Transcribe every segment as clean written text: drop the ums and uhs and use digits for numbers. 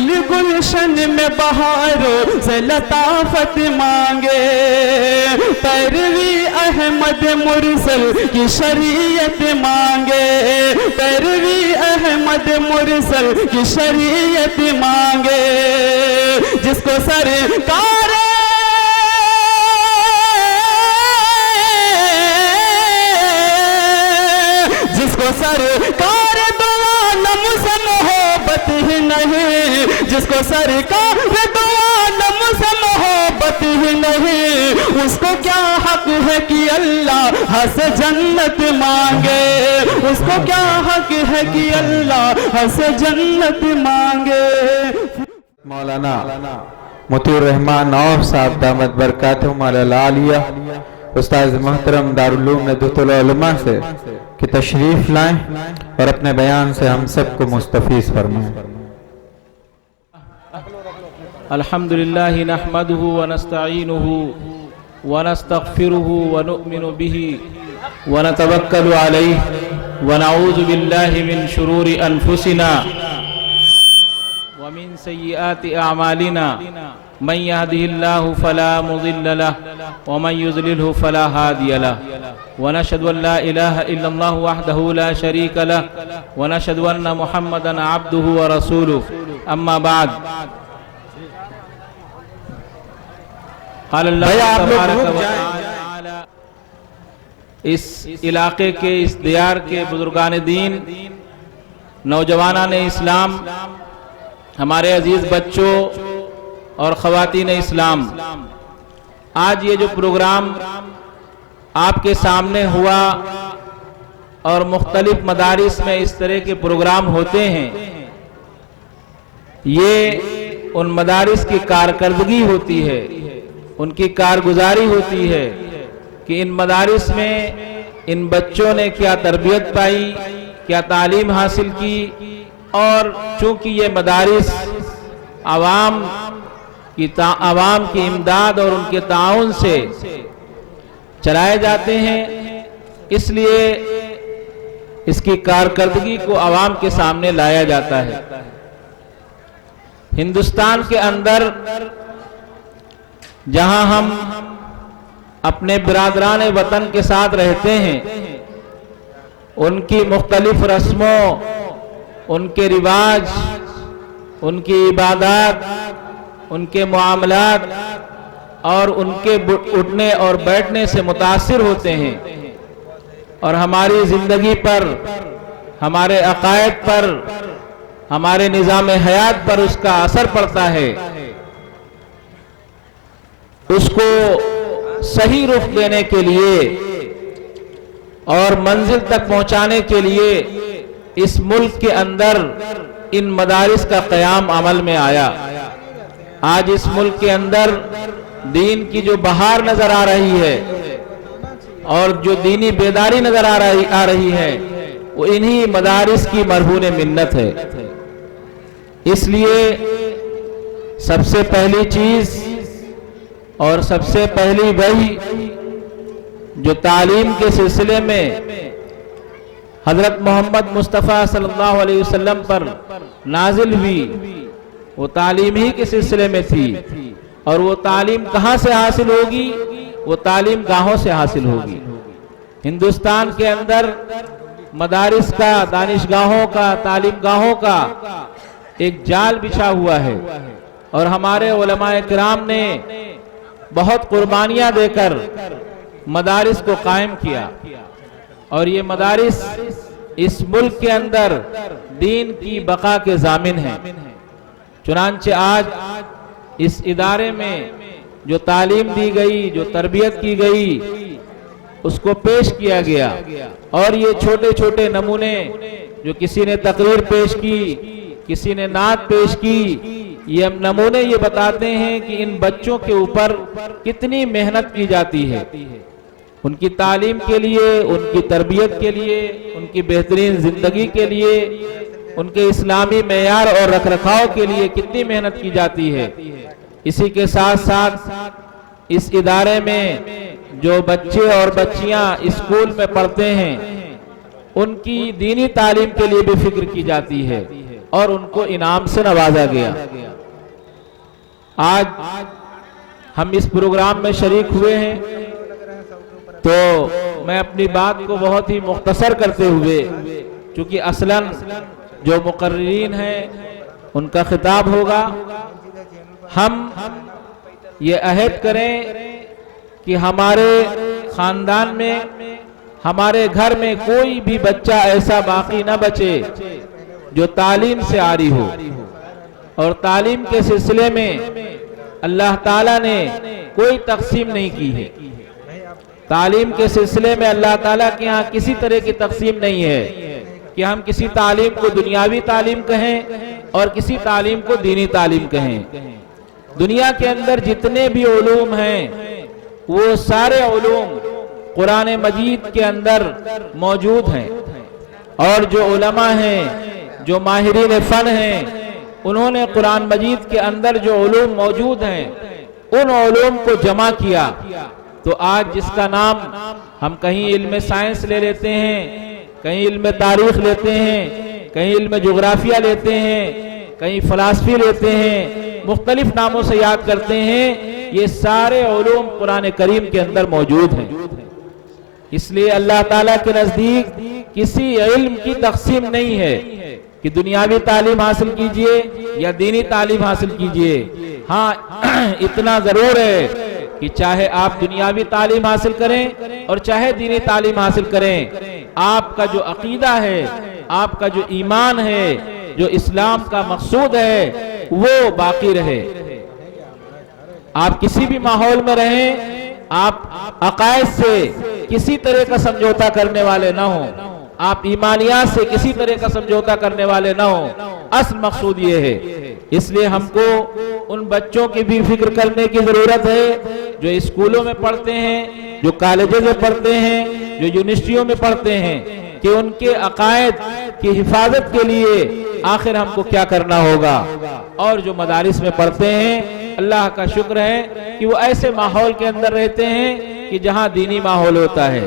پھول گلشن میں بہاروں سے لطافت مانگے، پیروی احمد مرسل کی شریعت مانگے، پیروی احمد مرسل کی شریعت مانگے، جس کو سرکار سرکار دو عالم سے محبت ہی نہیں، جس کو سرکار دو عالم سے محبت ہی نہیں، اس کو کیا حق ہے کہ اللہ سے جنت مانگے، اس کو کیا حق ہے کہ اللہ سے جنت مانگے۔ مولانا مطیع الرحمان نوف صاحب دامت برکاتہم علی العالیہ، استاذ محترم دارالعلوم ندوۃ العلماء سے کہ تشریف لائیں اور اپنے بیان سے ہم سب کو مستفیض فرمائیں۔ الحمدللہ نحمدہ ونستعینہ ونستغفرہ ونؤمن بہ ونتوکل علیہ ونعوذ باللہ من شرور انفسنا ومن سیئات اعمالنا، من يهده الله فلا مضل له ومن يضلله فلا هادي له، ونشهد ان لا اله الا الله وحده لا شريك له، ونشهد ان محمدا عبده ورسوله، اما بعد، قال اللہ تبارک و تعالی اس علاقے کے، اس دیار کے بزرگان دین، نوجوانان اسلام، ہمارے عزیز بچوں اور خواتین اسلام، آج یہ جو پروگرام آپ کے سامنے ہوا اور مختلف مدارس میں اس طرح کے پروگرام ہوتے ہیں، یہ ان مدارس کی کارکردگی ہوتی ہے، ان کی کارگزاری ہوتی ہے کہ ان مدارس میں ان بچوں نے کیا تربیت پائی، کیا تعلیم حاصل کی، اور چونکہ یہ مدارس عوام کی امداد اور ان کے تعاون سے چلائے جاتے ہیں، اس لیے اس کی کارکردگی کو عوام کے سامنے لایا جاتا ہے۔ ہندوستان کے اندر جہاں ہم اپنے برادران وطن کے ساتھ رہتے ہیں، ان کی مختلف رسموں، ان کے رواج، ان کی عبادات، ان کے معاملات اور ان کے اٹھنے اور بیٹھنے سے متاثر ہوتے ہیں، اور ہماری زندگی پر، ہمارے عقائد پر، ہمارے نظام حیات پر اس کا اثر پڑتا ہے۔ اس کو صحیح رخ دینے کے لیے اور منزل تک پہنچانے کے لیے اس ملک کے اندر ان مدارس کا قیام عمل میں آیا۔ آج اس ملک کے اندر دین کی جو بہار نظر آ رہی ہے اور جو دینی بیداری نظر آ رہی ہے، وہ انہی مدارس کی مرہون منت ہے۔ اس لیے سب سے پہلی چیز اور سب سے پہلی وحی جو تعلیم کے سلسلے میں حضرت محمد مصطفیٰ صلی اللہ علیہ وسلم پر نازل ہوئی، وہ تعلیم ہی کے سلسلے میں تھی، اور وہ تعلیم کہاں سے حاصل ہوگی؟ وہ تعلیم گاہوں سے حاصل ہوگی۔ ہندوستان کے اندر مدارس کا، دانشگاہوں کا، تعلیم گاہوں کا ایک جال بچھا ہوا ہے، اور ہمارے علماء کرام نے بہت قربانیاں دے کر مدارس کو قائم کیا، اور یہ مدارس اس ملک کے اندر دین کی بقا کے ضامن ہیں۔ چنانچہ آج اس ادارے میں جو تعلیم دی گئی، جو تربیت کی گئی، اس کو پیش کیا گیا، اور یہ چھوٹے چھوٹے نمونے جو کسی نے تقریر پیش کی، کسی نے نعت پیش کی، یہ نمونے یہ بتاتے ہیں کہ ان بچوں کے اوپر کتنی محنت کی جاتی ہے، ان کی تعلیم کے لیے، ان کی تربیت کے لیے، ان کی بہترین زندگی کے لیے، ان کے اسلامی معیار اور رکھ رکھاؤ کے لیے کتنی محنت کی جاتی ہے۔ اسی کے ساتھ ساتھ اس ادارے میں جو بچے اور بچیاں اسکول میں پڑھتے ہیں، ان کی دینی تعلیم کے لیے بھی فکر کی جاتی ہے، اور ان کو انعام سے نوازا گیا۔ آج ہم اس پروگرام میں شریک ہوئے ہیں تو میں اپنی بات کو بہت ہی مختصر کرتے ہوئے، چونکہ اصلاً جو مقررین ہیں ان کا خطاب ہوگا، ہم یہ عہد کریں کہ ہمارے خاندان میں، ہمارے گھر میں کوئی بھی بچہ ایسا باقی نہ بچے جو تعلیم سے عاری ہو، اور تعلیم کے سلسلے میں اللہ تعالیٰ نے کوئی تقسیم نہیں کی ہے۔ تعلیم کے سلسلے میں اللہ تعالیٰ کے ہاں کسی طرح کی تقسیم نہیں ہے کہ ہم کسی تعلیم کو دنیاوی تعلیم کہیں اور کسی تعلیم کو دینی تعلیم کہیں۔ دنیا کے اندر جتنے بھی علوم ہیں وہ سارے علوم قرآن مجید کے اندر موجود ہیں، اور جو علماء ہیں، جو ماہرین فن ہیں، انہوں نے قرآن مجید کے اندر جو علوم موجود ہیں ان علوم کو جمع کیا۔ تو آج جس کا نام ہم کہیں علم سائنس لے لیتے ہیں، کہیں علم تاریخ لیتے ہیں، کہیں علم جغرافیہ لیتے ہیں، کہیں فلسفی لیتے ہیں، مختلف ناموں سے یاد کرتے ہیں، یہ سارے علوم قرآن کریم کے اندر موجود ہیں۔ اس لیے اللہ تعالیٰ کے نزدیک کسی علم کی تقسیم نہیں ہے کہ دنیاوی تعلیم حاصل کیجئے یا دینی تعلیم حاصل کیجئے۔ ہاں اتنا ضرور ہے کہ چاہے آپ دنیاوی تعلیم حاصل کریں اور چاہے دینی تعلیم حاصل کریں، آپ کا جو عقیدہ ہے، آپ کا جو ایمان ہے، جو اسلام کا مقصود ہے، وہ باقی رہے۔ آپ کسی بھی ماحول میں رہیں، آپ عقائد سے کسی طرح کا سمجھوتا کرنے والے نہ ہوں، آپ ایمانیات سے کسی طرح کا سمجھوتا کرنے والے نہ ہوں۔ اصل مقصود یہ ہے۔ اس لیے ہم کو ان بچوں کی بھی فکر کرنے کی ضرورت ہے جو اسکولوں میں پڑھتے ہیں، جو کالجوں میں پڑھتے ہیں، جو یونیورسٹیوں میں پڑھتے ہیں، کہ ان کے عقائد کی حفاظت کے لیے آخر ہم کو کیا کرنا ہوگا۔ اور جو مدارس میں پڑھتے ہیں، اللہ کا شکر ہے کہ وہ ایسے ماحول کے اندر رہتے ہیں کہ جہاں دینی ماحول ہوتا ہے،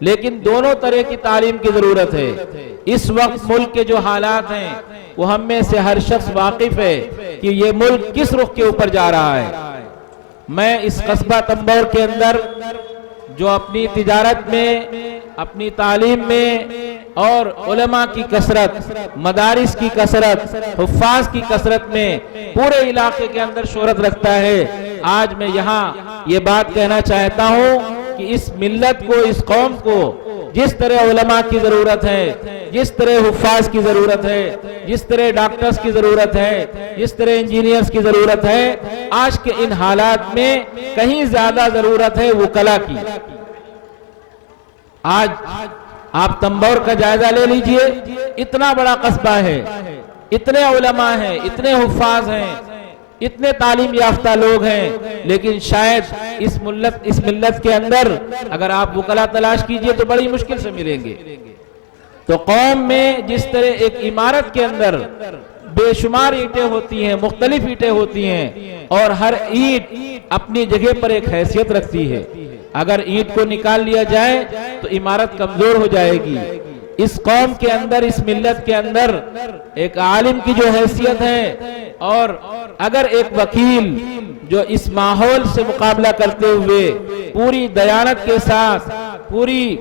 لیکن دونوں طرح کی تعلیم کی ضرورت ہے۔ اس وقت ملک کے جو حالات ہیں وہ ہم میں سے ہر شخص واقف ہے کہ یہ ملک کس رخ کے اوپر جا رہا ہے۔ میں اس قصبہ تنبور کے اندر جو اپنی تجارت میں، اپنی تعلیم میں اور علماء کی کثرت، مدارس کی کثرت، حفاظ کی کثرت میں پورے علاقے کے اندر شہرت رکھتا ہے، آج میں یہاں یہ بات کہنا چاہتا ہوں کہ اس ملت کو، اس قوم کو جس طرح علماء کی ضرورت ہے، جس طرح حفاظ کی ضرورت ہے، جس طرح ڈاکٹرز کی ضرورت ہے، جس طرح انجینئرز کی ضرورت ہے، آج کے ان حالات میں کہیں زیادہ ضرورت ہے وکلا کی۔ آج آپ تنبور کا جائزہ لے لیجئے، اتنا بڑا قصبہ ہے، اتنے علماء ہیں، اتنے حفاظ ہیں، اتنے تعلیم یافتہ لوگ ہیں، لیکن شاید اس ملت کے اندر اگر آپ وکلا تلاش کیجئے تو بڑی مشکل سے ملیں گے۔ تو قوم میں جس طرح ایک عمارت کے اندر بے شمار اینٹیں ہوتی ہیں، مختلف اینٹیں ہوتی ہیں، اور ہر اینٹ اپنی جگہ پر ایک حیثیت رکھتی ہے، اگر اینٹ کو نکال لیا جائے تو عمارت کمزور ہو جائے گی۔ اس قوم کے اندر، اس ملت کے اندر ایک عالم کی جو حیثیت ہے، اور اگر ایک وکیل جو اس ماحول سے مقابلہ کرتے ہوئے پوری دیانت کے ساتھ، پوری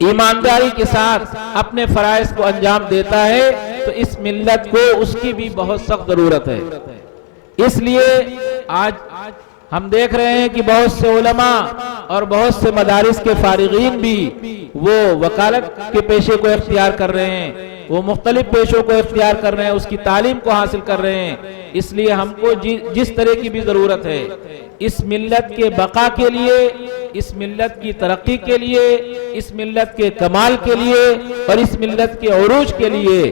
ایمانداری کے ساتھ اپنے فرائض کو انجام دیتا ہے، تو اس ملت کو اس کی بھی بہت سخت ضرورت ہے۔ اس لیے آج ہم دیکھ رہے ہیں کہ بہت سے علماء اور بہت سے مدارس کے فارغین بھی وہ وکالت کے پیشے کو اختیار کر رہے ہیں، وہ مختلف پیشوں کو اختیار کر رہے ہیں، اس کی تعلیم کو حاصل کر رہے ہیں۔ اس لیے ہم کو جس طرح کی بھی ضرورت ہے، اس ملت کے بقا کے لیے، اس ملت کی ترقی کے لیے، اس ملت کے کمال کے لیے اور اس ملت کے عروج کے لیے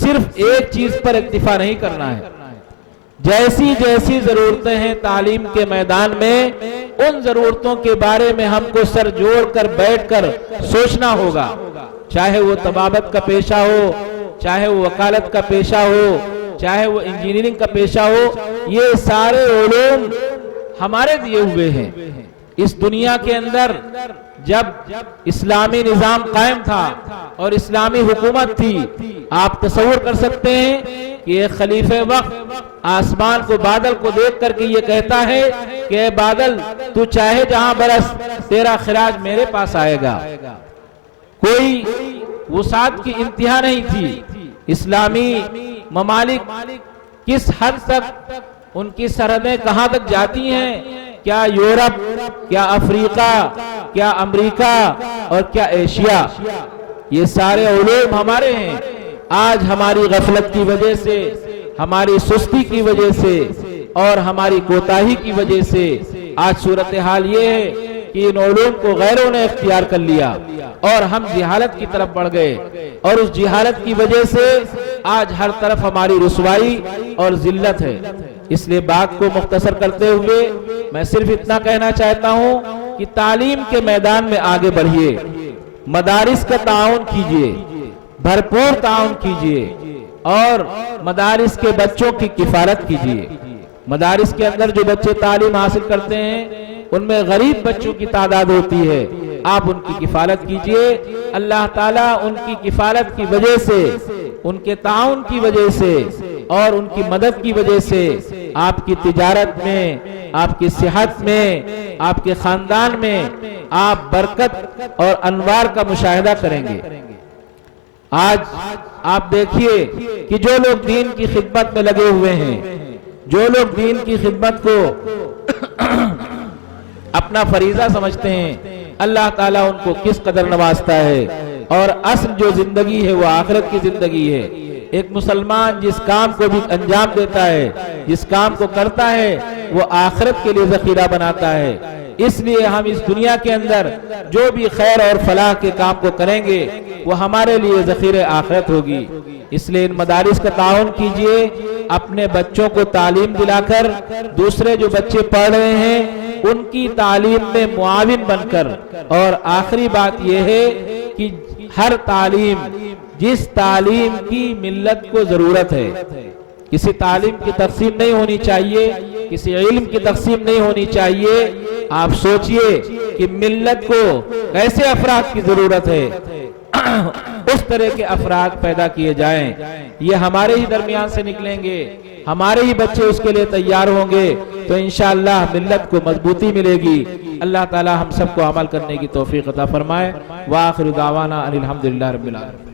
صرف ایک چیز پر اکتفا نہیں کرنا ہے۔ جیسی جیسی ضرورتیں ہیں تعلیم کے میدان میں، ان ضرورتوں کے بارے میں ہم کو سر جوڑ کر بیٹھ کر سوچنا ہوگا، چاہے وہ طبابت کا پیشہ ہو، چاہے وہ وکالت کا پیشہ ہو، چاہے وہ انجینئرنگ کا پیشہ ہو، یہ سارے علوم ہمارے دیے ہوئے ہیں۔ اس دنیا کے اندر جب اسلامی نظام قائم تھا اور اسلامی حکومت تھی، آپ تصور کر سکتے ہیں کہ ایک خلیفہ وقت آسمان کو، بادل کو دیکھ کر کے یہ کہتا ہے کہ اے بادل تو چاہے جہاں برس، تیرا خراج میرے پاس آئے گا۔ کوئی وسعت کی انتہا نہیں تھی۔ اسلامی ممالک کس حد تک، ان کی سرحدیں کہاں تک جاتی ہیں، کیا یورپ، کیا افریقہ، کیا امریکہ اور کیا ایشیا، یہ سارے علوم ہمارے ہیں۔ آج ہماری غفلت کی وجہ سے، ہماری سستی کی وجہ سے اور ہماری کوتاہی کی وجہ سے آج صورتحال یہ ہے کہ ان علوم کو غیروں نے اختیار کر لیا اور ہم جہالت کی طرف بڑھ گئے، اور اس جہالت کی وجہ سے آج ہر طرف ہماری رسوائی اور ذلت ہے۔ اس لیے بات کو مختصر کرتے ہوئے میں صرف اتنا کہنا چاہتا ہوں کہ تعلیم کے میدان میں آگے بڑھیے، مدارس کا تعاون کیجیے، بھرپور تعاون کیجیے، اور مدارس کے بچوں کی کفالت کیجیے۔ مدارس کے اندر جو بچے تعلیم حاصل کرتے ہیں ان میں غریب بچوں کی تعداد ہوتی ہے، آپ ان کی کفالت کیجیے۔ اللہ تعالیٰ ان کی کفالت کی وجہ سے، ان کے تعاون کی وجہ سے اور ان کی مدد کی وجہ سے آپ کی تجارت میں، آپ کی صحت میں، آپ کے خاندان میں آپ برکت اور انوار کا مشاہدہ کریں گے۔ آج آپ دیکھیے کہ جو لوگ دین کی خدمت میں لگے ہوئے ہیں، جو لوگ دین کی خدمت کو اپنا فریضہ سمجھتے ہیں، اللہ تعالیٰ ان کو کس قدر نوازتا ہے، اور اصل جو زندگی ہے وہ آخرت کی زندگی ہے۔ ایک مسلمان جس کام کو بھی انجام دیتا ہے، جس کام کو کرتا ہے، وہ آخرت کے لیے ذخیرہ بناتا ہے۔ اس لیے ہم اس دنیا کے اندر جو بھی خیر اور فلاح کے کام کو کریں گے وہ ہمارے لیے ذخیرہ آخرت ہوگی۔ اس لیے ان مدارس کا تعاون کیجئے، اپنے بچوں کو تعلیم دلا کر دوسرے جو بچے پڑھ رہے ہیں ان کی تعلیم میں معاون بن کر، اور آخری بات یہ ہے کہ ہر تعلیم، جس تعلیم کی ملت کو ضرورت ہے، کسی تعلیم کی تقسیم نہیں ہونی چاہیے، کسی علم کی تقسیم نہیں ہونی چاہیے۔ آپ سوچئے کہ ملت کو کیسے افراد کی ضرورت ہے، اس طرح کے افراد پیدا کیے جائیں، یہ ہمارے ہی درمیان سے نکلیں گے، ہمارے ہی بچے اس کے لیے تیار ہوں گے تو انشاءاللہ ملت کو مضبوطی ملے گی۔ اللہ تعالی ہم سب کو عمل کرنے کی توفیق عطا فرمائے۔ وآخر دعوانا ان الحمدللہ رب العالمین۔